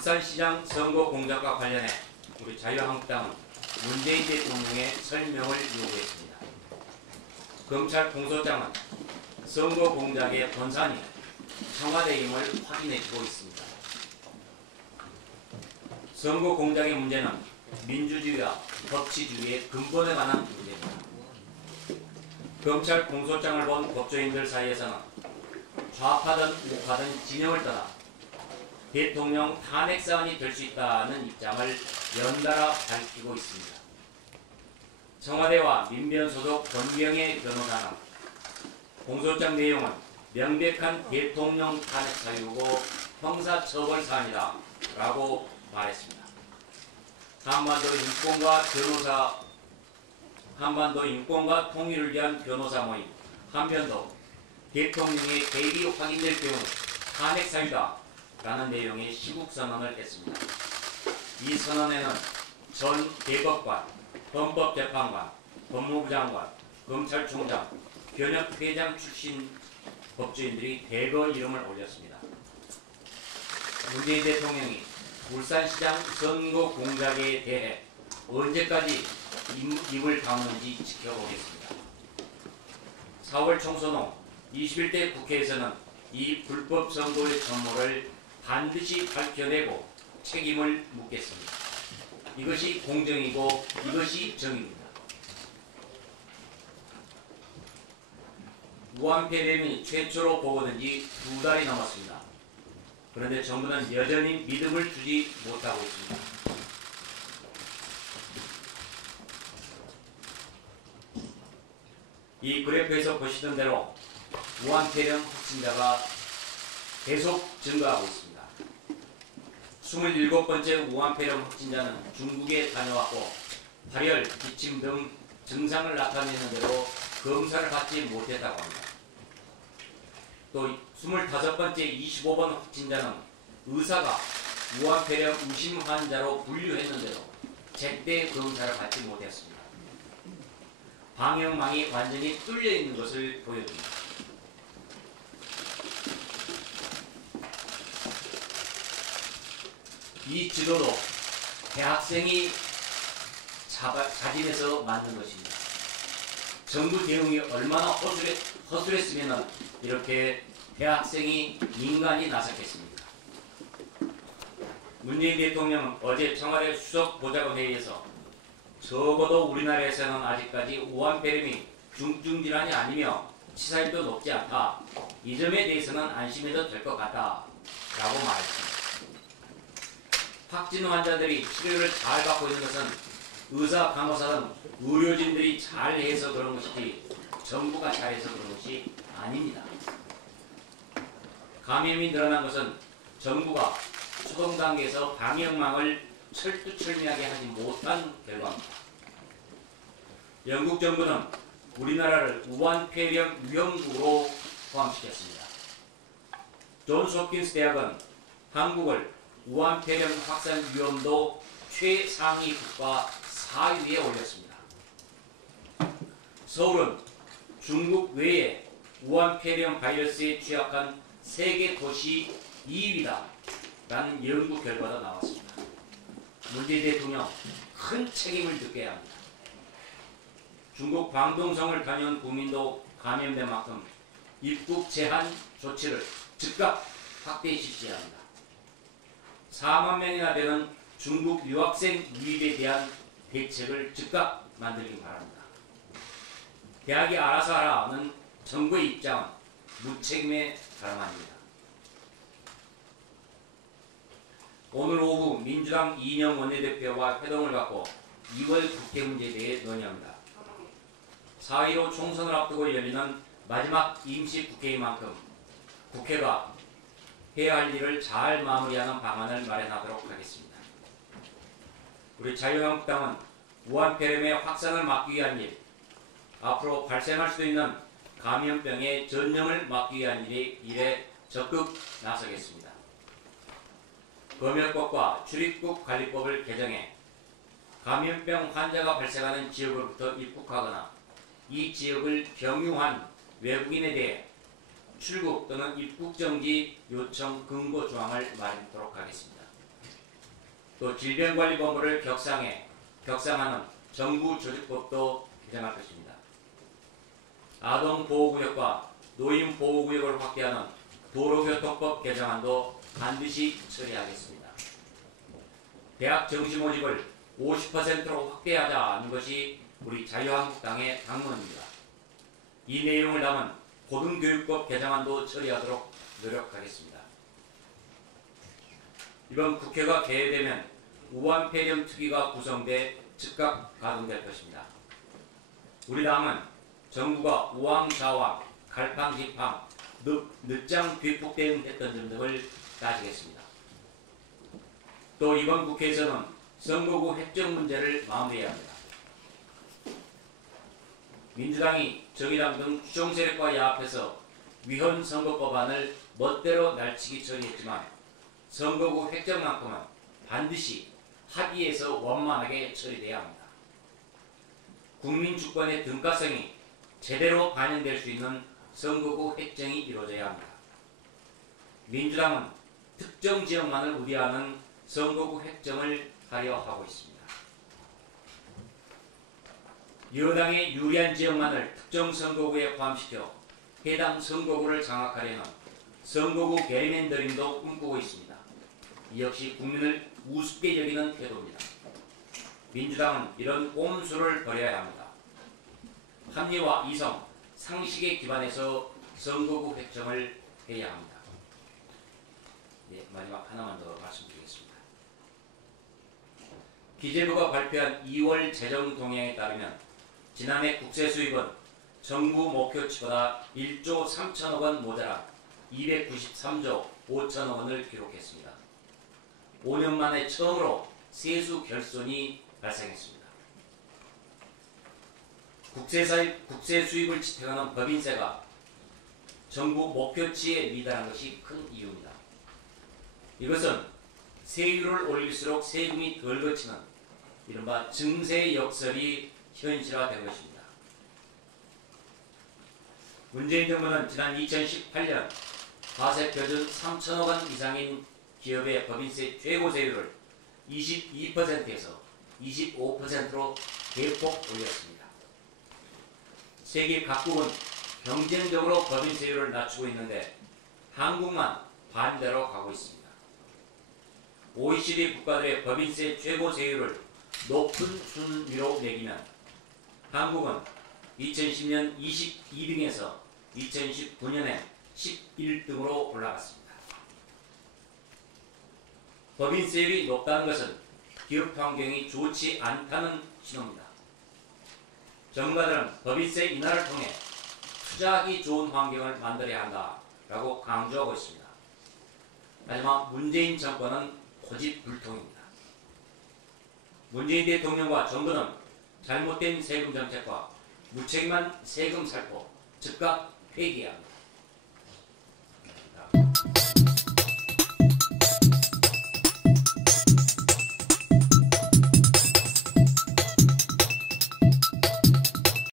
울산시장 선거 공작과 관련해 우리 자유한국당은 문재인 대통령의 설명을 요구했습니다. 검찰 공소장은 선거 공작의 본산이 청와대임을 확인해주고 있습니다. 선거 공작의 문제는 민주주의와 법치주의의 근본에 관한 문제입니다. 검찰 공소장을 본 법조인들 사이에서는 좌파든 우파든 진영을 떠나 대통령 탄핵 사안이 될 수 있다는 입장을 연달아 밝히고 있습니다. 청와대와 민변소속 권경의 변호사는 공소장 내용은 명백한 대통령 탄핵 사유고 형사처벌 사안이다 라고 말했습니다. 한반도 인권과 통일을 위한 변호사 모임 한변도 대통령의 개입이 확인될 경우 탄핵 사유다 라는 내용의 시국선언을 했습니다. 이 선언에는 전 대법관, 헌법재판관, 법무부 장관, 검찰총장, 변협 회장 출신 법조인들이 대거 이름을 올렸습니다. 문재인 대통령이 울산시장 선거 공작에 대해 언제까지 입을 다무는지 지켜보겠습니다. 4월 총선 후 21대 국회에서는 이 불법 선거의 전모를 반드시 밝혀내고 책임을 묻겠습니다. 이것이 공정이고 이것이 정의입니다. 무한폐렴이 최초로 보고된 지 2달이 넘었습니다. 그런데 정부는 여전히 믿음을 주지 못하고 있습니다. 이 그래프에서 보시던 대로 무한폐렴 확진자가 계속 증가하고 있습니다. 27번째 무한폐렴 확진자는 중국에 다녀왔고 발열, 기침 등 증상을 나타내는데도 검사를 받지 못했다고 합니다. 또 25번째 25번 확진자는 의사가 무한폐렴 의심 환자로 분류했는데도 제때 검사를 받지 못했습니다. 방역망이 완전히 뚫려 있는 것을 보여줍니다. 이 지도도 대학생이 자진해서 만든 것입니다. 정부 대응이 얼마나 허술했으면 이렇게 대학생이 민간이 나섰겠습니까? 문재인 대통령은 어제 청와대 수석보좌관회의에서 적어도 우리나라에서는 아직까지 무한폐렴이 중증질환이 아니며 치사율도 높지 않다. 이 점에 대해서는 안심해도 될 것 같다 라고 말했습니다. 확진 환자들이 치료를 잘 받고 있는 것은 의사, 간호사 등 의료진들이 잘해서 그런 것이지 정부가 잘해서 그런 것이 아닙니다. 감염이 늘어난 것은 정부가 수동 단계에서 방역망을 철두철미하게 하지 못한 결과입니다. 영국 정부는 우리나라를 무한폐렴 위험국으로 포함시켰습니다. 존스 홉킨스 대학은 한국을 무한폐렴 확산 위험도 최상위 국가 4위에 올렸습니다. 서울은 중국 외에 무한폐렴 바이러스에 취약한 세계 도시 2위다 라는 연구 결과도 나왔습니다. 문재인 대통령 큰 책임을 느껴야 합니다. 중국 광동성을 다녀온 국민도 감염된 만큼 입국 제한 조치를 즉각 확대해 주셔야 합니다. 4만 명이나 되는 중국 유학생 유입에 대한 대책을 즉각 만들기 바랍니다. 대학이 알아서 하라는 정부의 입장은 무책임에 가름합니다. 오늘 오후 민주당 이인영 원내대표와 회동을 갖고 2월 국회 문제에 대해 논의합니다. 4.15 총선을 앞두고 열리는 마지막 임시국회인 만큼 국회가 해야 할 일을 잘 마무리하는 방안을 마련하도록 하겠습니다. 우리 자유한국당은 무한폐렴의 확산을 막기 위한 일, 앞으로 발생할 수도 있는 감염병의 전염을 막기 위한 일에 적극 나서겠습니다. 검역법과 출입국 관리법을 개정해 감염병 환자가 발생하는 지역으로부터 입국하거나 이 지역을 경유한 외국인에 대해 출국 또는 입국 정지 요청 금고 조항을 마련하도록 하겠습니다. 또 질병관리본부를 격상하는 정부조직법도 개정할 것입니다. 아동보호구역과 노인보호구역을 확대하는 도로교통법 개정안도 반드시 처리하겠습니다. 대학 정시 모집을 50%로 확대하자는 것이 우리 자유한국당의 당론입니다. 이 내용을 담은 고등교육법 개정안도 처리하도록 노력하겠습니다. 이번 국회가 개회되면 우한폐렴 특위가 구성돼 즉각 가동될 것입니다. 우리 당은 정부가 우왕좌왕, 갈팡질팡, 늦장 뒤폭대응했던 점 등을 따지겠습니다. 또 이번 국회에서는 선거구 획정 문제를 마무리해야 합니다. 민주당이 정의당 등 추종 세력과 야합해서 위헌 선거법안을 멋대로 날치기 처리했지만 선거구 획정만큼은 반드시 합의해서 원만하게 처리돼야 합니다. 국민 주권의 등가성이 제대로 반영될 수 있는 선거구 획정이 이루어져야 합니다. 민주당은 특정 지역만을 우대하는 선거구 획정을 하려 하고 있습니다. 여당의 유리한 지역만을 특정 선거구에 포함시켜 해당 선거구를 장악하려는 선거구 게리맨더링도 꿈꾸고 있습니다. 이 역시 국민을 우습게 여기는 태도입니다. 민주당은 이런 꼼수를 버려야 합니다. 합리와 이성, 상식에 기반해서 선거구 획정을 해야 합니다. 네, 마지막 하나만 더 말씀드리겠습니다. 기재부가 발표한 2월 재정 동향에 따르면 지난해 국세 수입은 정부 목표치보다 1조 3천억 원 모자란 293조 5천억 원을 기록했습니다. 5년 만에 처음으로 세수 결손이 발생했습니다. 국세 수입을 지탱하는 법인세가 정부 목표치에 미달한 것이 큰 이유입니다. 이것은 세율을 올릴수록 세금이 덜 거치는 이른바 증세 역설이 현실화된 것입니다. 문재인 정부는 지난 2018년 과세 표준 3천억 원 이상인 기업의 법인세 최고 세율을 22%에서 25%로 대폭 올렸습니다. 세계 각국은 경쟁적으로 법인세율을 낮추고 있는데 한국만 반대로 가고 있습니다. OECD 국가들의 법인세 최고 세율을 높은 순위로 매기면 한국은 2010년 22등에서 2019년에 11등으로 올라갔습니다. 법인세율이 높다는 것은 기업 환경이 좋지 않다는 신호입니다. 전문가들은 법인세 인하를 통해 투자하기 좋은 환경을 만들어야 한다라고 강조하고 있습니다. 하지만 문재인 정권은 고집불통입니다. 문재인 대통령과 정부는 잘못된 세금 정책과 무책임한 세금 살포 즉각 폐기해야 합니다.